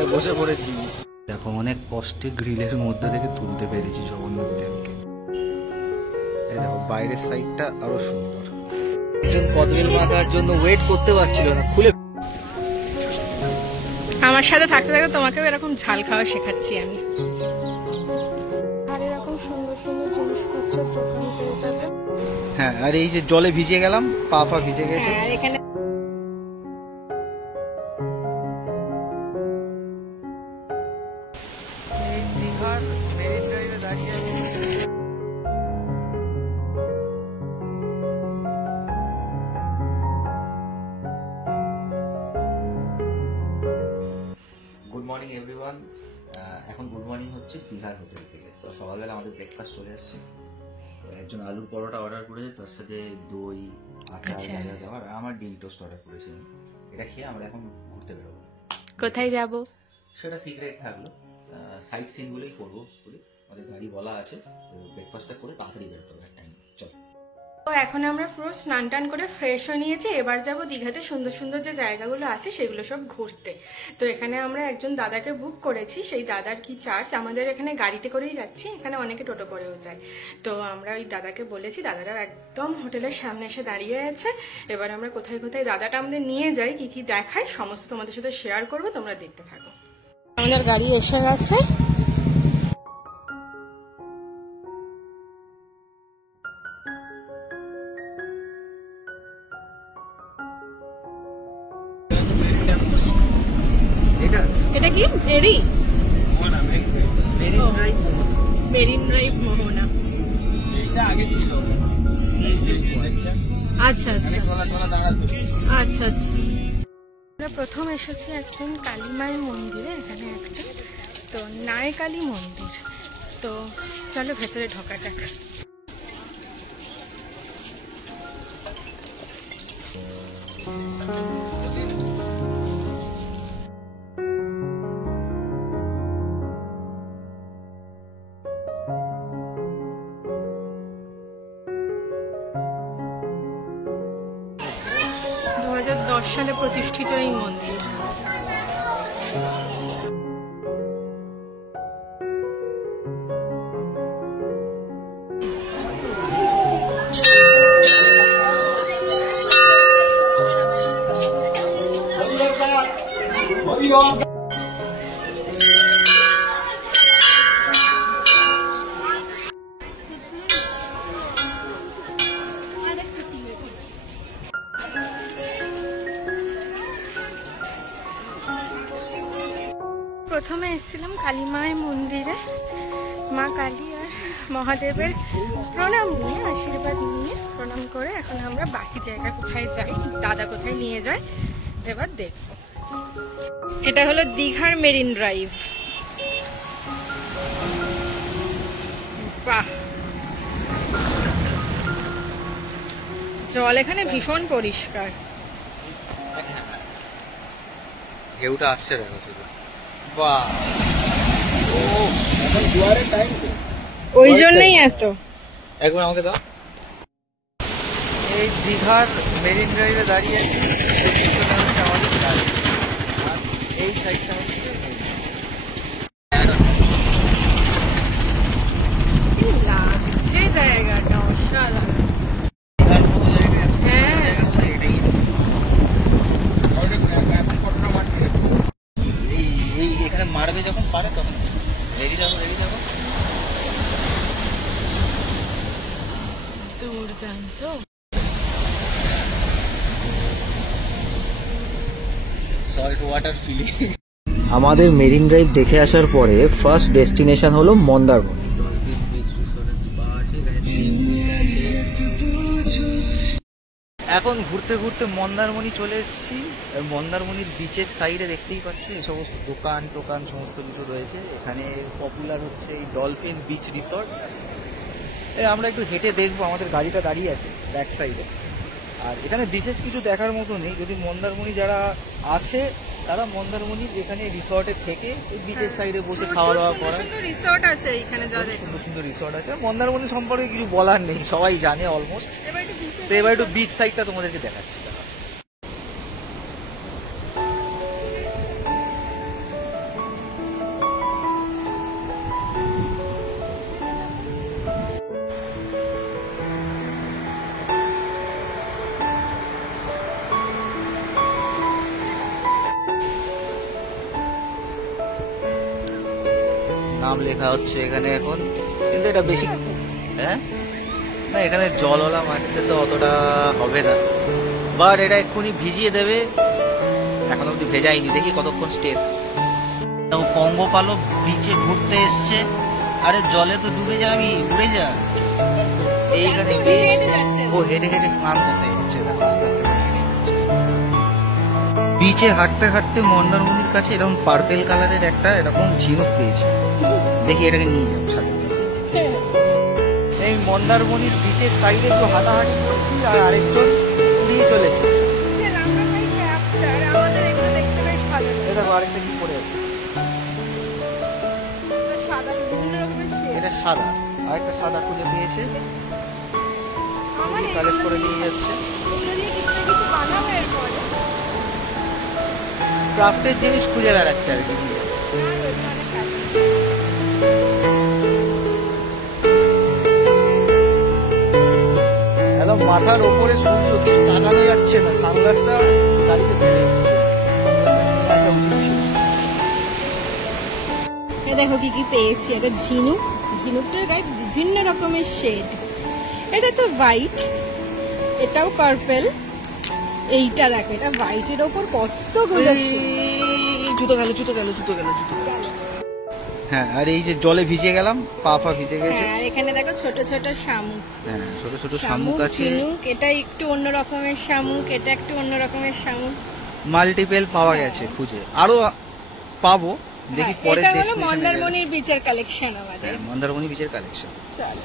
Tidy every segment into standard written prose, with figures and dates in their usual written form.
ধাবায় বসে পড়েছি। দেখো অনেক কষ্টে গ্রিলের মধ্যে থেকে তুলতে পেরেছি জগন্নাথ দেবকে। এই দেখো বাইরের সাইডটা আরো সুন্দর। একজন কদবেল মাখার জন্য ওয়েট করতে পারছিল না, খুলে। আমার সাথে থাকতে থাকতে তোমাকেও এরকম ঝাল খাওয়া শেখাচ্ছি আমি। আর এরকম সুন্দর সুন্দর জিনিসপত্রের দোকান পেয়ে যাবে। হ্যাঁ, আর এই যে জলে ভিজে গেলাম, পা ফা ভিজে গেছে। আর এখানে দীঘার মেরিন ড্রাইভে দাঁড়িয়ে আছি। Good morning everyone. এখন গুড মর্নিং হচ্ছে দীঘার হোটেল থেকে। তো সকালবেলা আমাদের ব্রেকফাস্ট চলে আসছে। একজন আলুর পরোটা অর্ডার করেছে, তার সাথে দই, আচার, গাজর দেওয়ার, আর আমার ডিম টোস্ট অর্ডার করেছি। এটা খেয়ে আমরা এখন ঘুরতে বেরোবো। কোথায় যাব সেটা সিক্রেট থাকলো, সাইট সিন গুলোই করবো। আমাদের গাড়ি বলা আছে, তো ব্রেকফাস্টটা করে তাড়াতাড়ি বেরোতে হবে টাইম। চল। তো এখন আমরা পুরো স্নান টান করে ফ্রেশ হয়ে নিয়েছি। এবার যাব দীঘাতে সুন্দর সুন্দর যে জায়গাগুলো আছে সেগুলো সব ঘুরতে। তো এখানে আমরা একজন দাদাকে বুক করেছি। সেই দাদার কি চার্জ, আমাদের এখানে গাড়িতে করেই যাচ্ছি, এখানে অনেকে টোটো করেও যায়। তো আমরা ওই দাদাকে বলেছি, দাদারাও একদম হোটেলের সামনে এসে দাঁড়িয়ে আছে। এবার আমরা কোথায় কোথায় দাদাটা আমাদের নিয়ে যাই, কি কি দেখায় সমস্ত তোমাদের সাথে শেয়ার করবো, তোমরা দেখতে থাকো। আমাদের গাড়ি এসে গেছে। এটা কি মেরিন ড্রাইভ মোহনা। আচ্ছা আচ্ছা আচ্ছা আচ্ছা। আমরা প্রথম এসেছি একজন কালীমায়ের মন্দিরে, এখানে একটা তো নায়কালী মন্দির। তো চলো ভেতরে ঢোকা যাক। 2010 সালে প্রতিষ্ঠিত এই মন্দির। প্রথমে এসেছিলাম কালী মায়ের মন্দিরে, মা কালী আর মহাদেবের প্রণাম নিয়ে, আশীর্বাদ নিয়ে প্রণাম করে এখন আমরা বাকি জায়গা কোথায় যাই, দাদা কোথায় নিয়ে যায় এবার দেখবো। এটা হলো দীঘার মেরিন ড্রাইভ। বাহ, জল এখানে ভীষণ পরিষ্কার। ঢেউটা আসছে দেখো শুধু। বাহ, ওই জন্যই এত। একবার আমাকে দাও। এই দীঘার মেরিন ড্রাইভে দাঁড়িয়ে আছি। আমাদের গাড়ি, আর এই সাইডটা হচ্ছে লাগছে জায়গাটা অসাধারণ। এখানে মারবে যখন পারে তখন রেডি যাবো দুর্দান্ত। Salt water feeling. আমাদের মেরিন ড্রাইভ দেখে আসার পরে ফার্স্ট ডেস্টিনেশন হলো মন্দারমণি। এখন ঘুরতে ঘুরতে মন্দারমণি চলে এসেছি। মন্দারমণির বিচের সাইডে দেখতেই পাচ্ছ এই সমস্ত দোকান টোকান সমস্ত কিছু রয়েছে। এখানে পপুলার হচ্ছে এই ডলফিন বিচ রিসর্ট। আমরা একটু হেঁটে দেখবো, আমাদের গাড়িটা দাঁড়িয়ে আছে ব্যাক সাইডে। আর এখানে বিশেষ কিছু দেখার মতো নেই। যদি মন্দারমণি যারা আসে তারা মন্দারমণির এখানে রিসর্টে থেকে এই বিচের সাইডে বসে খাওয়া দাওয়া করে। রিসর্ট আছে এখানে, সুন্দর সুন্দর রিসর্ট আছে। মন্দারমণি সম্পর্কে কিছু বলার নেই, সবাই জানে অলমোস্ট। তো এবার একটু বিচ সাইডটা তোমাদেরকে দেখাচ্ছি। নাম লেখা হচ্ছে এখানে এখন, কিন্তু এটা বেশি, হ্যাঁ না এখানে জলওয়ালা মাটিতে তো অতটা হবে না, বাট এটা এক্ষুনি ভিজিয়ে দেবে। এখন অব্দি ভেজাইনি, দেখি কতক্ষণ স্টে। পঙ্গপালও বিচে ঘুরতে এসছে, আরে জলে তো ডুবে যাবি, উড়ে যা। এইখানে ও হেঁটে হেঁটে স্নান করতে যাচ্ছে, দেখো আস্তে আস্তে করে হেঁটে যাচ্ছে। বিচে হাঁটতে হাঁটতে মন্দারমণির কাছে এরকম পার্পেল কালারের একটা এরকম ঝিনুক পেয়েছি, দেখি এটাকে নিয়ে যাবো সাথে। এই মন্দারমণির বিচের সাইডে একটু হাঁটাহাঁটি করছি, আর আরেকজন উড়িয়ে চলেছে। দেখো আরেকটা কি করে আছে, এটা সাদা, আরেকটা সাদা খুঁজে পেয়েছে, কালেক্ট করে নিয়ে যাচ্ছে। ক্রাফটের জিনিস খুঁজে বেড়াচ্ছে আর কি। একদম মাথার ওপরে সূর্য, কিছু তাকানো যাচ্ছে না, সানগ্লাসটা গাড়িতে ফেলে দেখো কি কি পেয়েছি। একটা ঝিনুক, ঝিনুকটার গায়ে বিভিন্ন রকমের শেড। এটা তো হোয়াইট, এটাও পার্পল, এইটা দেখো এটা হোয়াইটের ওপর কতগুলো। জুতো গেল, জুতো গেল, জুতো গেল, জুতো গেল। হ্যাঁ, আর এই যে জলে ভিজে গেলাম, পা ফা ভিজে গেছে। আর এখানে দেখো ছোট ছোট শামুক। হ্যাঁ, ছোট ছোট শামুক আছে। এটা একটু অন্য রকমের শামুক, এটা একটু অন্য রকমের শামুক। মাল্টিপল পাওয়া গেছে খুঁজে, আরো পাবো, দেখি পরে। এটা হলো মন্দারমণির বিচের কালেকশন আমাদের। মন্দারমণি বিচের কালেকশন। চলো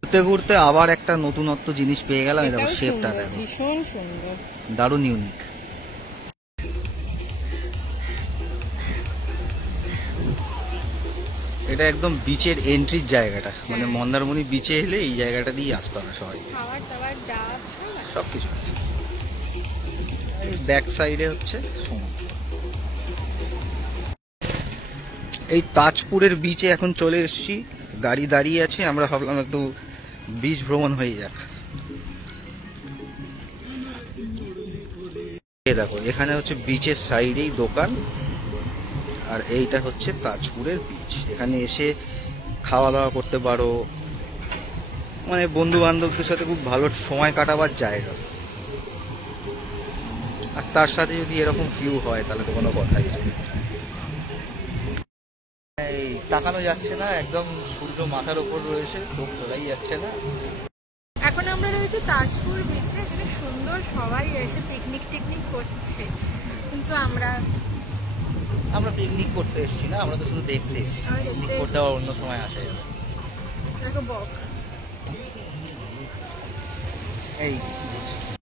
ঘুরতে ঘুরতে আবার একটা নতুনত্ব জিনিস পেয়ে গেলাম। দেখো শেপটা দেখো, ভীষণ সুন্দর, দারুণ ইউনিক। এটা একদম বিচের এন্ট্রির জায়গাটা, মানে মন্দারমণি বিচে এলে এই জায়গাটা দিয়ে আসতে হবে সবাই। খাবার দাবার ডাব সবকিছু আছে। ব্যাক সাইডে হচ্ছে সমুদ্র। এই তাজপুরের বিচে এখন চলে এসেছি, গাড়ি দাঁড়িয়ে আছে, আমরা ভাবলাম একটু বিচ ভ্রমণ হয়ে যাক। দেখো এখানে হচ্ছে বিচের সাইডেই দোকান, আর এইটা হচ্ছে তাজপুরের বিচ। এখানে এসে খাওয়া দাওয়া করতে পারো, মানে বন্ধু বান্ধবদের সাথে খুব ভালো সময় কাটাবার জায়গা। আর তার সাথে যদি এরকম ভিউ হয় তাহলে তো কোনো কথাই নেই। এই তাকানো যাচ্ছে না, একদম সূর্য মাথার উপর রয়েছে, চোখ তোলাই যাচ্ছে না। এখন আমরা রয়েছে তাজপুর বিচে, এখানে সুন্দর সবাই এসে পিকনিক টিকনিক করছে, কিন্তু আমরা পিকনিক করতে এসেছি না, আমরা তো শুধু দেখতে এসেছি। পিকনিক করতে আবার অন্য সময় আসে। দেখো বক, এই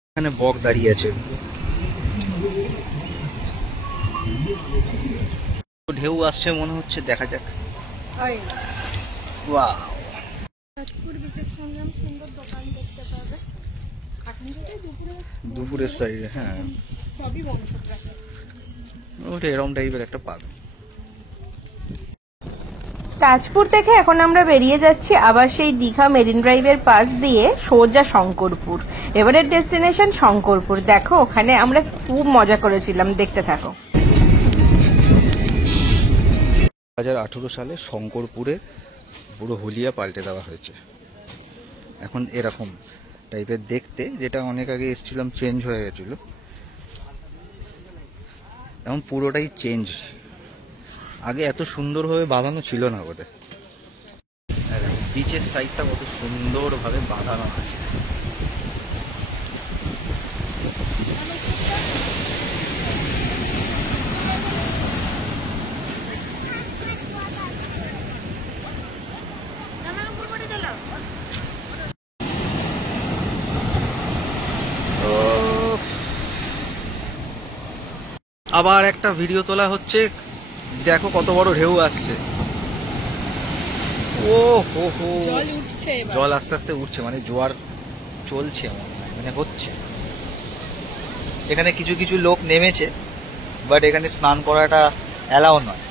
এখানে বক দাঁড়িয়ে আছে, ঢেউ আসছে মনে হচ্ছে, দেখা যাক। ওয়াও, তাজপুর বিচের সঙ্গে সুন্দর দোকান দেখতে পাবে। এখন থেকে দুপুরের সাইডে, হ্যাঁ সবই বংশপ্রাচীন, ওটা এরকম টাইপের একটা পাবে। তাজপুর থেকে এখন আমরা বেরিয়ে যাচ্ছি আবার সেই দীঘা মেরিন ড্রাইভের পাশ দিয়ে সোজা শঙ্করপুর। এবারের ডেস্টিনেশন শঙ্করপুর। দেখো ওখানে আমরা খুব মজা করেছিলাম, দেখতে থাকো। 2018 সালে শঙ্করপুরে পুরো হুলিয়া পাল্টে দেওয়া হয়েছে। এখন এরকম টাইপের দেখতে, যেটা অনেক আগে এসেছিলাম চেঞ্জ হয়ে গেছিল, এখন পুরোটাই চেঞ্জ। আগে এত সুন্দরভাবে বাঁধানো ছিল না বোধ হয়। বিচের সাইডটা কত সুন্দরভাবে বাঁধানো আছে। আবার একটা ভিডিও তোলা হচ্ছে, দেখো কত বড় ঢেউ আসছে। ও হো হো, জল উঠছে, জল আস্তে আস্তে উঠছে, মানে জোয়ার চলছে, মানে হচ্ছে। এখানে কিছু কিছু লোক নেমেছে, বাট এখানে স্নান করাটা অ্যালাউ নয়।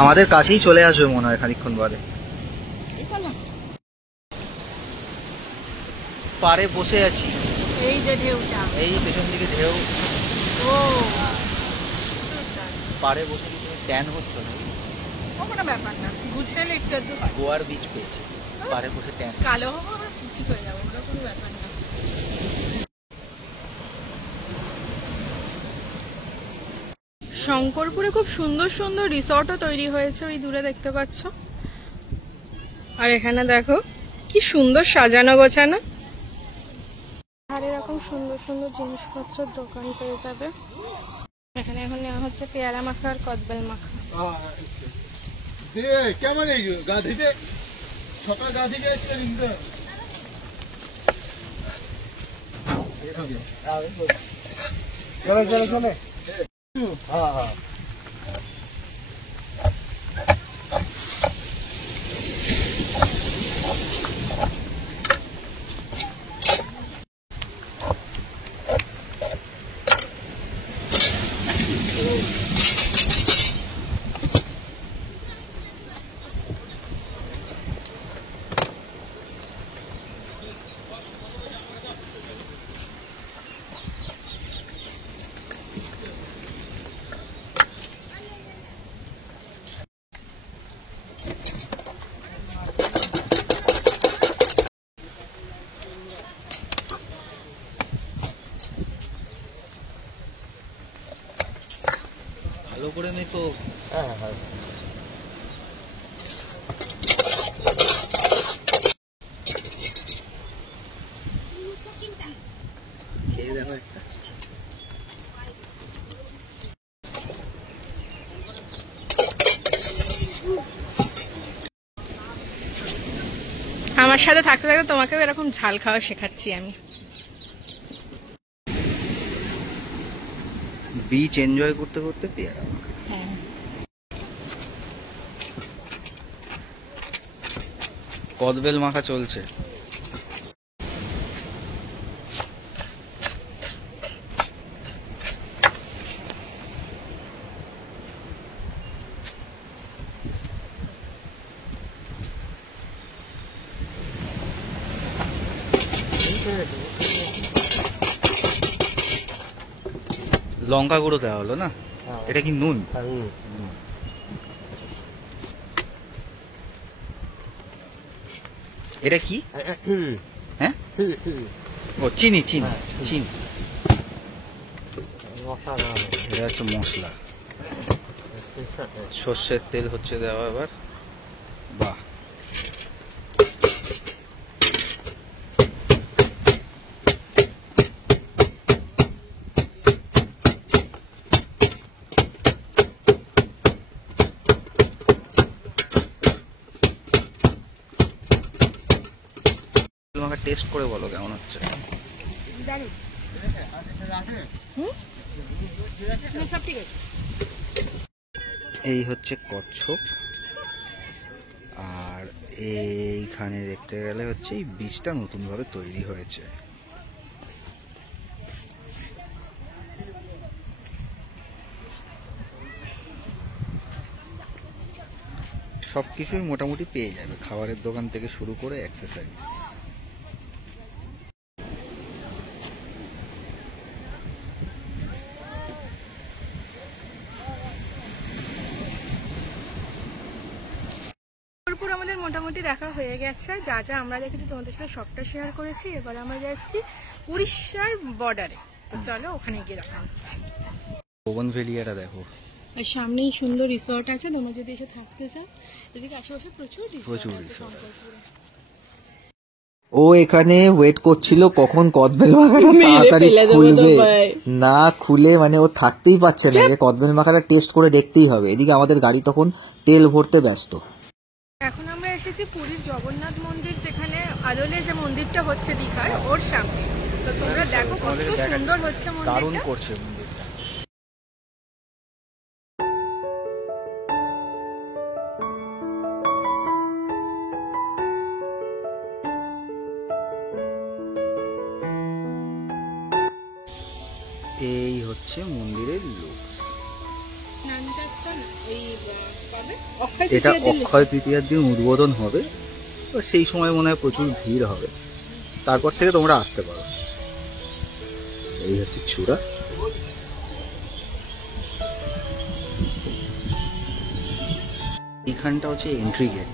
আমাদের কাছেই চলে আসবে মনে হয় খানিকক্ষণ বাদে। পাড়ে বসে আছি, এই যে ঢেউটা, এই পেছন দিকে ঢেউ। ও পাড়ে বসে কি তুমি ট্যান হচ্ছ না? ও কোনো ব্যাপার না, ঘুরতে এলে একটু একটু হয়। গোয়ার বিচ পেয়েছে, পাড়ে বসে ট্যান। কালো হবো আবার ঠিক হয়ে যাবো, ওটা কোনো ব্যাপার না। শঙ্করপুরে খুব সুন্দর সুন্দর রিসর্টও তৈরি হয়েছে, ওই দূরে দেখতে পাচ্ছ। আর এখানে দেখো কি সুন্দর সাজানো গোছানো, আর এরকম সুন্দর সুন্দর জিনিসপত্রের দোকান পেয়ে যাবে। এখানে এখন নেওয়া হচ্ছে পেয়ারা মাখা আর কদবেল মাখা। কেমন এই গাধিতে সকাল গাধিতে এসে কিন্তু চলে চলে চলে। হ্যাঁ হ্যাঁ ভালো করে মেখো। হ্যাঁ হ্যাঁ খেয়ে দেখো একটা। আমার সাথে থাকতে থাকতে তোমাকেও এরকম ঝাল খাওয়া শেখাচ্ছি আমি। বিচ এনজয় করতে করতে পেয়ারা মাখা। হ্যাঁ, কদবেল মাখা চলছে। লঙ্কা গুঁড়ো দেওয়া হলো না? এটা কি নুন? এটা কি? হ্যাঁ, ও চিনি চিনি চিনি। এটা হচ্ছে মশলা, সর্ষের তেল হচ্ছে দেওয়া এবার। বাহ, তোমাকে টেস্ট করে বলো কেমন হচ্ছে। সব ঠিক আছে। এই হচ্ছে কচ্ছপ, আর এইখানে দেখতে গেলে হচ্ছে এই বীজটা নতুন ভাবে তৈরি হয়েছে। সবকিছুই মোটামুটি পেয়ে যাবে, খাবারের দোকান থেকে শুরু করে অ্যাক্সেসরিজ। শঙ্করপুর আমাদের মোটামুটি দেখা হয়ে গেছে, যা যা আমরা দেখেছি তোমাদের সাথে সবটা শেয়ার করেছি। এবার আমরা যাচ্ছি উড়িষ্যার বর্ডারে, তো চলো ওখানে গিয়ে দেখা হচ্ছে। ভুবন ভেলিয়াটা দেখো, আর সামনেই সুন্দর রিসর্ট আছে, তোমরা যদি এসে থাকতে চাও। এদিকে আশেপাশে প্রচুর প্রচুর রিসর্ট আছে resort আছে। শঙ্করপুরে। ও এখানে ওয়েট করছিল কখন কদবেল মাখাটা তাড়াতাড়ি খুলবে, না খুলে মানে ও থাকতেই পারছে না, যে কদবেল মাখাটা টেস্ট করে দেখতেই হবে। এদিকে আমাদের গাড়ি তখন তেল ভরতে ব্যস্ত। এখন আমরা এসেছি পুরীর জগন্নাথ মন্দির, যেখানে আদলে যে মন্দিরটা হচ্ছে দীঘার, ওর সামনে। তো তোমরা দেখো কত সুন্দর হচ্ছে দারুণ মন্দিরটা। করছে মন্দিরটা। এই হচ্ছে মন্দিরের লুকস। এটা অক্ষয় তৃতীয়ার দিন উদ্বোধন হবে, তো সেই সময় মনে হয় প্রচুর ভিড় হবে, তারপর থেকে তোমরা আসতে পারো। এই হচ্ছে চূড়া। এখানটা হচ্ছে এন্ট্রি গেট।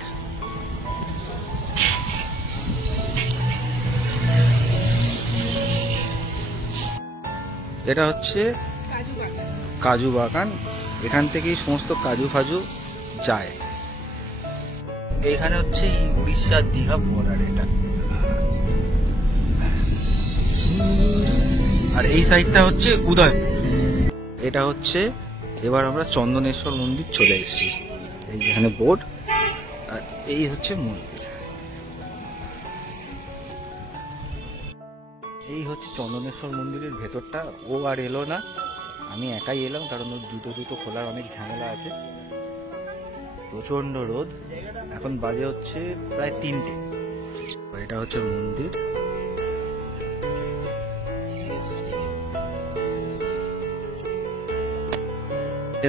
এটা হচ্ছে কাজু বাগান, এখান থেকেই সমস্ত কাজু ফাজু যায়। এখানে হচ্ছে এই উড়িষ্যার দীঘা বর্ডার এটা, আর এই সাইডটা হচ্ছে উদয়পুর। এটা হচ্ছে, এবার আমরা চন্দনেশ্বর মন্দির চলে এসেছি। এই যেখানে বোর্ড, আর এই হচ্ছে মন্দির। এই হচ্ছে চন্দনেশ্বর মন্দিরের ভেতরটা। ও আর এলো না, আমি একাই এলাম, কারণ ওর জুতো টুতো খোলার অনেক ঝামেলা আছে। প্রচন্ড রোদ, এখন বাজে হচ্ছে প্রায় 3টে। এটা হচ্ছে মন্দির।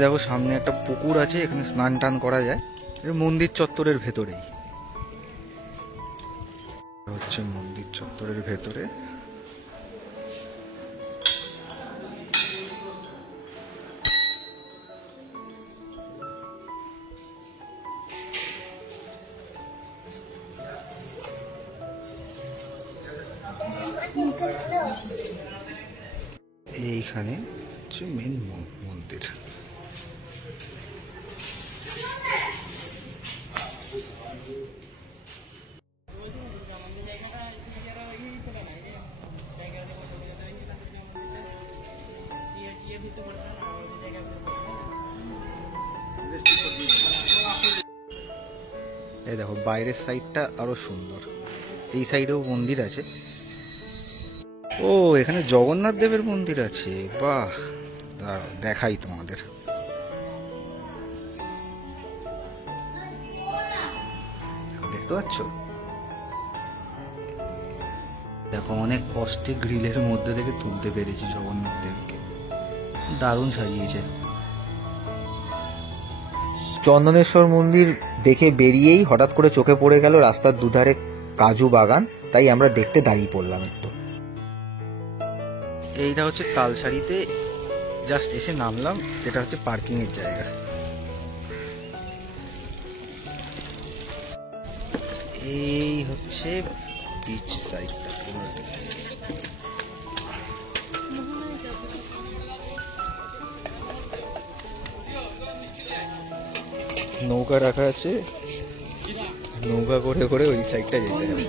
দেখো সামনে একটা পুকুর আছে, এখানে স্নান টান করা যায়। মন্দির চত্বরের ভেতরেই হচ্ছে, মন্দির চত্বরের ভেতরে। এইখানে হচ্ছে মেন মন্দির। এই দেখো বাইরের সাইডটা আরো সুন্দর, এই সাইডেও মন্দির আছে। ও এখানে জগন্নাথ দেবের মন্দির আছে, বাহ, দেখাই তোমাদের। দেখতে পাচ্ছ, দেখো অনেক কষ্টে গ্রিলের মধ্যে থেকে তুলতে পেরেছি জগন্নাথ দেবকে, দারুণ সাজিয়েছে। চন্দনেশ্বর মন্দির দেখে বেরিয়েই হঠাৎ করে চোখে পড়ে গেল রাস্তার দুধারে কাজু বাগান, তাই আমরা দেখতে দাঁড়িয়ে পড়লাম একটু। এইটা হচ্ছে তালসারিতে জাস্ট এসে নামলাম, এটা হচ্ছে পার্কিং এর জায়গা। এই হচ্ছে বিচ সাইডটা, নৌকা রাখা আছে, নৌকা করে করে ওই সাইডটা যেতে হবে,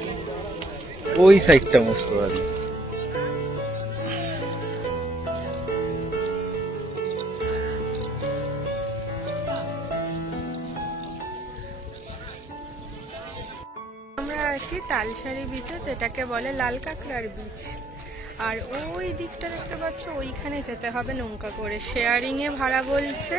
ওই সাইডটা মস্ত ভালো। আমরা আছি তালসারি বিচে, যেটাকে বলে লাল কাঁকড়ার বিচ। আর ওই দিকটা দেখতে পাচ্ছ, ওইখানে যেতে হবে নৌকা করে। শেয়ারিংয়ে ভাড়া বলছে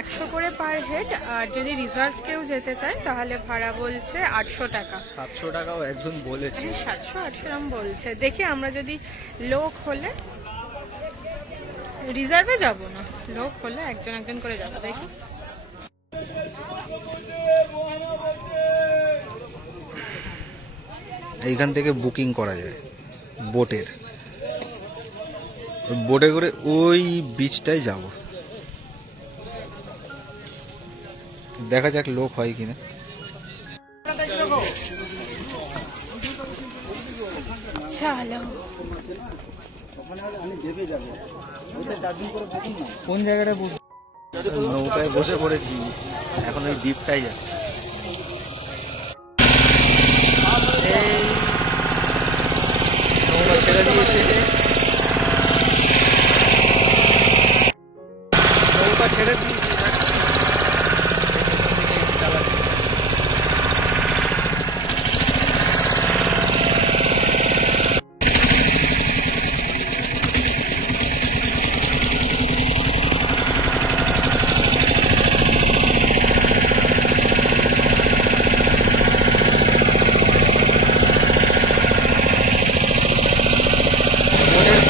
100 করে পার হেড, আর যদি রিজার্ভ কেউ যেতে চায় তাহলে ভাড়া বলছে 800 টাকা। 700 টাকাও একজন বলেছে। 700-800 এরকম বলছে। দেখি আমরা যদি লোক হলে রিজার্ভে যাব না, লোক হলে একজন একজন করে যাবো। দেখি এইখান থেকে বুকিং করা যায় বোটের, বোটে করে ওই বিচটায় যাব। দেখা যাক লোক হয় কিনা। চলো, কোন জায়গাটা নৌকায় বসে পড়েছি, এখন ওই দ্বীপটাই যাচ্ছে। নৌকা ছেড়ে দিয়েছে, নৌকা ছেড়ে দিয়েছে,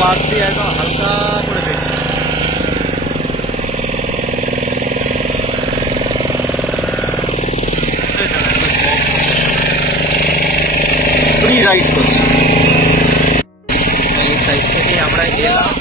পাশ দিয়ে একদম হালকা করে দেখি। ফ্রি রাইড করছি, এই সাইড থেকে আমরা এলাম।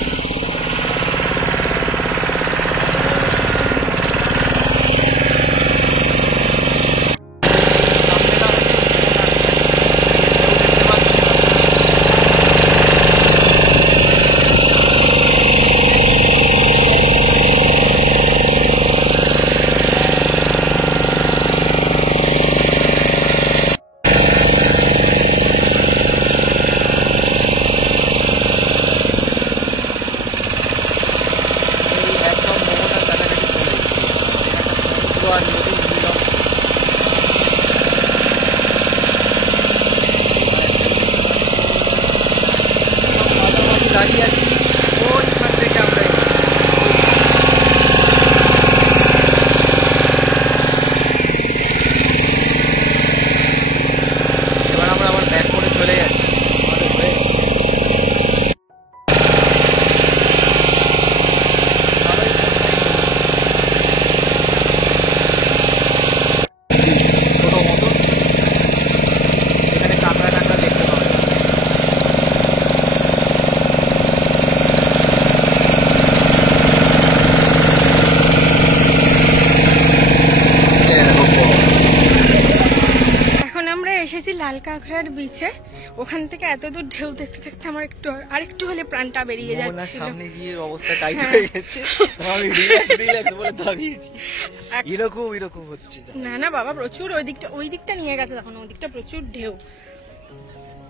কাঁকড়ার বিচে, ওখান থেকে এত দূর ঢেউ দেখতে দেখতে আমার আরেকটু হলে প্রাণটা বেরিয়ে মোহনার যাচ্ছিল। সামনে গিয়ে অবস্থা টাইট হয়ে গেছে, আমি রিল্যাক্স বলে দাঁড়িয়েছি, এরকম হচ্ছে। না না বাবা, প্রচুর ওই দিকটা নিয়ে গেছে, তখন ওই দিকটা প্রচুর ঢেউ।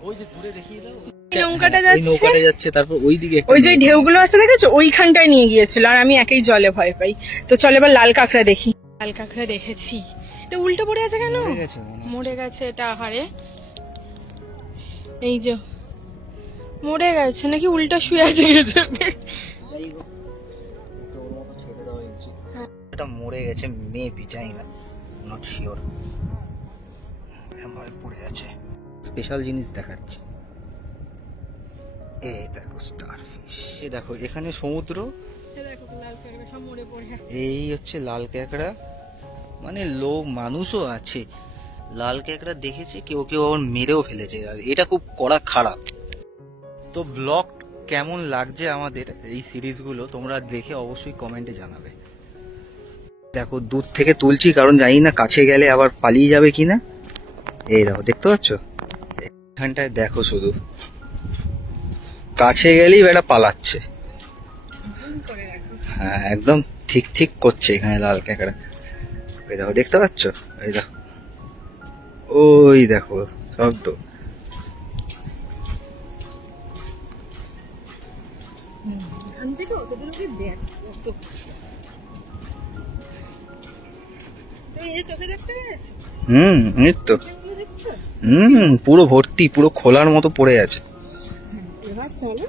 ওই যে দূরে দেখিয়ে দাও, নৌকাটা ওই নৌকাটা যাচ্ছে, তারপর ওইদিকে ওই যে ঢেউগুলো আছে দেখেছো, ওইখানটায় নিয়ে গিয়েছিল, আর আমি একেই জলে ভয় পাই। তো চল এবার লাল কাঁকড়া দেখি। লাল কাঁকড়া দেখেছি। এটা উল্টো পড়ে আছে কেন? মরে গেছে এটা, আহারে। এই যে মরে গেছে নাকি উল্টা শুয়ে আছে গেছে। এটা মরে গেছে, মেবি, জানি না, নট শিওর, এমন পড়ে আছে। স্পেশাল জিনিস দেখাচ্ছি, এই দেখো স্টারফিশ, এই দেখো এখানে সমুদ্র, এই হচ্ছে লাল ক্যাকড়া। মানে লোক মানুষও আছে, লাল ক্যাকড়া দেখেছে, কেউ আবার মেরেও ফেলেছে, আর এটা খুব কড়া খারাপ। তো ব্লগ কেমন লাগছে আমাদের এই সিরিজগুলো তোমরা দেখে অবশ্যই কমেন্টে জানাবে। দেখো দূর থেকে তুলছি, কারণ জানি না কাছে গেলে আবার পালিয়ে যাবে কিনা। এই দেখো, দেখতে পাচ্ছ এখানটায়, দেখো শুধু কাছে গেলেই বেটা পালাচ্ছে। হ্যাঁ, একদম ঠিক করছে এখানে লাল ক্যাকড়া। ওই দেখো, দেখতে পাচ্ছ, ওই দেখো, ওই দেখো সব তো। এই তো, পুরো ভর্তি, পুরো খোলার মতো পড়ে আছে। এবার চলো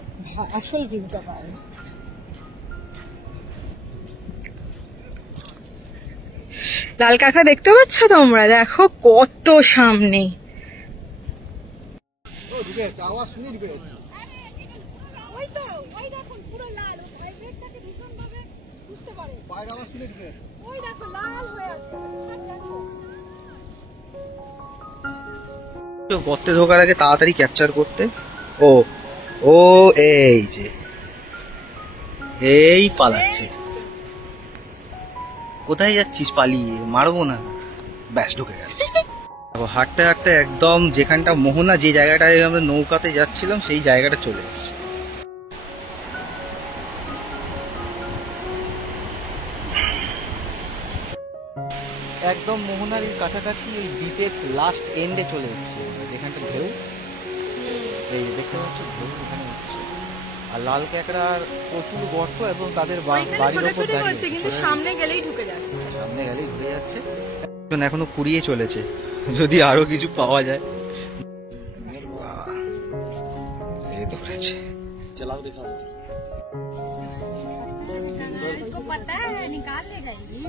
আসল ভিউটা পাই। লাল কাঁকড়া দেখতে পাচ্ছ তোমরা, দেখো কত সামনে। গর্তে ঢোকার আগে তাড়াতাড়ি ক্যাপচার করতে। ও ও এই যে এই পালাচ্ছে, কোথায় যাচ্ছিস পালিয়ে? মারবো না, ব্যাস ঢুকে গেল। হাঁটতে হাঁটতে একদম যেখানটা মোহনা, যে জায়গাটায় আমরা নৌকাতে যাচ্ছিলাম, সেই জায়গাটা চলে এসেছি। একদম মোহনার এই কাছাকাছি, ওই দ্বীপের লাস্ট এন্ডে চলে এসেছি, যেখানটা ঢেউ, এই দেখতে পাচ্ছ ঢেউ এখানে উঠছে। আর লাল ক্যাকড়ার প্রচুর গর্ত, এবং তাদের বাড়ির ওপর দাঁড়িয়ে, কিন্তু সামনে গেলেই ঢুকে যাচ্ছে। এখনো কুড়িয়ে চলেছে, যদি আরো কিছু পাওয়া যায়। এই তো করেছে, চালাও দেখা যাচ্ছে। इसको पता है निकाल ले जाएगी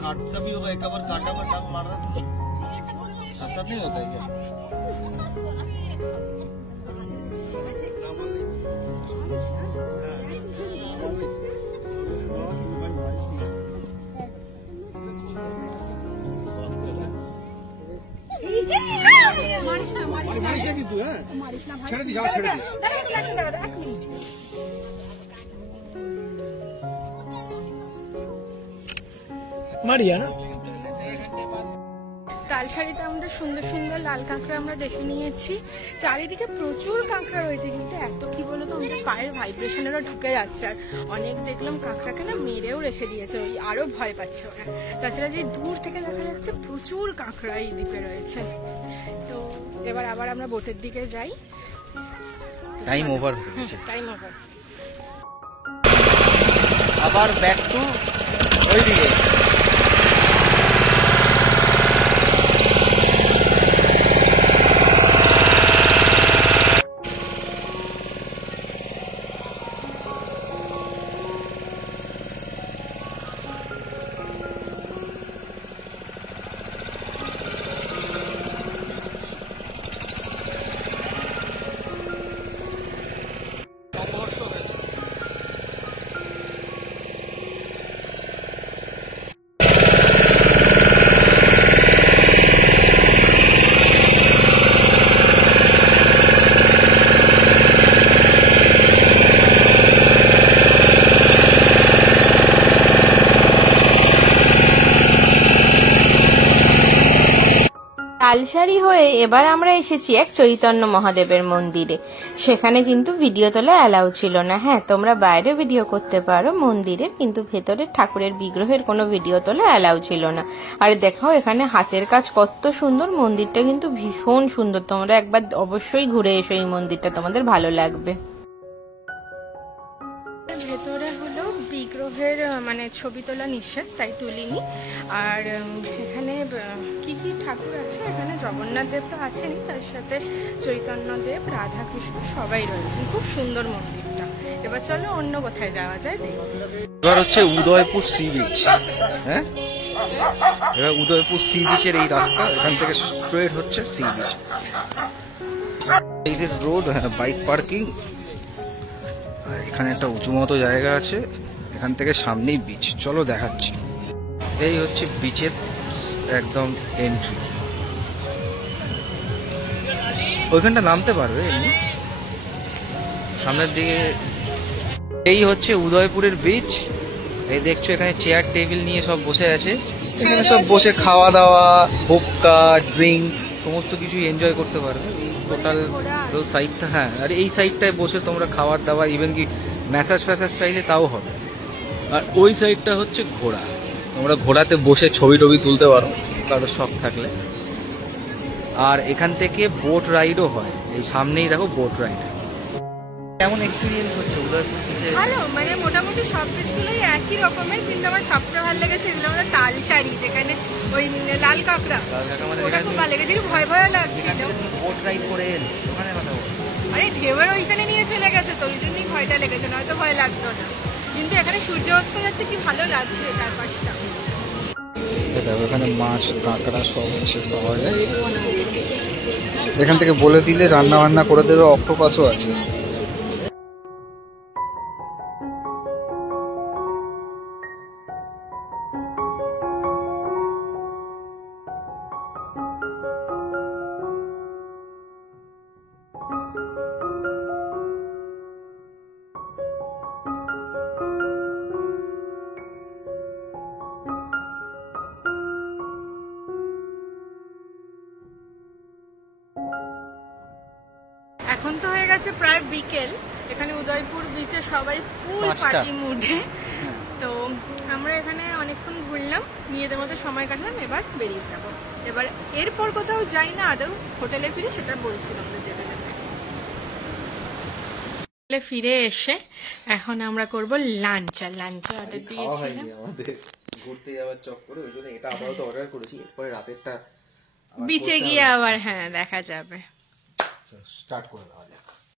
काटता भी होगा, एक बार काटा में टांग मार रहा तो असर नहीं होता है क्या? ছেড়ে দি, যাও ছেড়ে দি। মারিয়া না, তালসারিতে আমাদের সুন্দর সুন্দর লাল কাঁকড়া আমরা দেখে নিয়েছি। চারিদিকে প্রচুর কাঁকড়া রয়েছে, কিন্তু এত কি বলতো, আমাদের পায়ের ভাইব্রেশনেরও ঢুকে যাচ্ছে। আর অনেক দেখলাম কাঁকড়াকে না মেরেও রেখে দিয়েছে, ওই আরো ভয় পাচ্ছে ওরা। তাছাড়া যে দূর থেকে দেখা যাচ্ছে প্রচুর কাঁকড়া এই দ্বীপে রয়েছে। তো এবার আবার আমরা বোটের দিকে যাই। টাইম ওভার হয়ে গেছে, টাইম ওভার। আবার ব্যাক টু ওইদিকে। তালসারি হয়ে এবার আমরা এসেছি এক চৈতন্য মহাদেবের মন্দিরে। সেখানে কিন্তু ভিডিও তোলা অ্যালাউ ছিল না। হ্যাঁ, তোমরা বাইরে ভিডিও করতে পারো মন্দিরের, কিন্তু ভেতরের ঠাকুরের বিগ্রহের কোনো ভিডিও তোলা অ্যালাউ ছিল না। আর দেখো এখানে হাতের কাজ কত সুন্দর, মন্দিরটা কিন্তু ভীষণ সুন্দর। তোমরা একবার অবশ্যই ঘুরে এসো, এই মন্দিরটা তোমাদের ভালো লাগবে। ভেতরে হলো বিগ্রহের মানে ছবি তোলা নিষেধ, তাই তুলিনি। আর এখানে কি কি ঠাকুর আছে, এখানে জগন্নাথ দেব তো আছেনই, তার সাথে চৈতন্য দেব, রাধা কৃষ্ণ সবাই রয়েছেন। খুব সুন্দর মন্দিরটা। এবার চলো অন্য কোথায় যাওয়া যায় দেখি। এবার হচ্ছে উদয়পুর সি বিচ। হ্যাঁ, এবার উদয়পুর সি বিচের এই রাস্তা, এখান থেকে স্ট্রেট হচ্ছে সি বিচ। এই রোড, হ্যাঁ, বাইক পার্কিং। আর এখানে একটা উঁচু মতো জায়গা আছে, এখান থেকে সামনেই বিচ। চলো দেখাচ্ছি। এই হচ্ছে বিচের একদম এন্ট্রি। ওইখানটা নামতে পারবে এমনি সামনের দিকে। এই হচ্ছে উদয়পুরের বিচ। এই দেখছো এখানে চেয়ার টেবিল নিয়ে সব বসে আছে। এখানে সব বসে খাওয়া দাওয়া, হুক্কা, ড্রিঙ্ক সমস্ত কিছু এনজয় করতে পারবে। এই টোটাল সাইডটা, হ্যাঁ, আর এই সাইডটায় বসে তোমরা খাবার দাবার, ইভেন কি ম্যাসাজ ফ্যাসাজ চাইলে তাও হবে। আর ওই সাইডটা হচ্ছে ঘোড়া, তোমরা ঘোড়াতে বসে ছবি টবি তুলতে পারো কারো শখ থাকলে। আর এখান থেকে বোট রাইডও হয়, এই সামনেই দেখো বোট রাইড। কেমন এক্সপিরিয়েন্স হচ্ছে উদয়পুর বিচে? ভালো, মানে মোটামুটি সব কিছুগুলোই একই রকমের, কিন্তু আমার সবচেয়ে ভালো লেগেছে এগুলো আমাদের তালসারি, যেখানে ওই লাল কাঁকড়া, ওটা খুব ভালো লেগেছে। একটু ভয় ভয় লাগছিল। বোট রাইড করে এলে ওখানে কথা বলছি। আরে ঢেউয়ের ওইখানে নিয়ে চলে গেছে তো, ওই জন্যই ভয়টা লেগেছে, নয়তো ভয় লাগতো না। কিন্তু এখানে সূর্য অস্ত যাচ্ছে, কি ভালো লাগছে চারপাশটা। দেখো এখানে মাছ, কাঁকড়া সব আছে, পাওয়া যায়। এখান থেকে বলে দিলে রান্না বান্না করে দেবে। অক্টোপাসও আছে। এখন তো হয়ে গেছে প্রায় বিকেল। এখানে উদয়পুর বিচে সবাই ফুল 5টা। পার্টি মুডে। তো আমরা এখানে অনেকক্ষণ ঘুরলাম, নিজেদের মধ্যে সময় কাটলাম, এবার বেরিয়ে যাব। এবার এরপর কোথাও যাই না, আদৌ হোটেলে ফিরে সেটা বলছিলাম আমরা যেতে যেতে। হোটেলে ফিরে এসে এখন আমরা করব লাঞ্চ। আর লাঞ্চে অর্ডার দিয়েছিলাম আমাদের ঘুরতে যাওয়ার চক্করে, ওই জন্য এটা আপাতত অর্ডার করেছি। এরপরে রাতেরটা বিচে গিয়ে আবার, হ্যাঁ, দেখা যাবে। স্টার্ট করে দেওয়া যাক।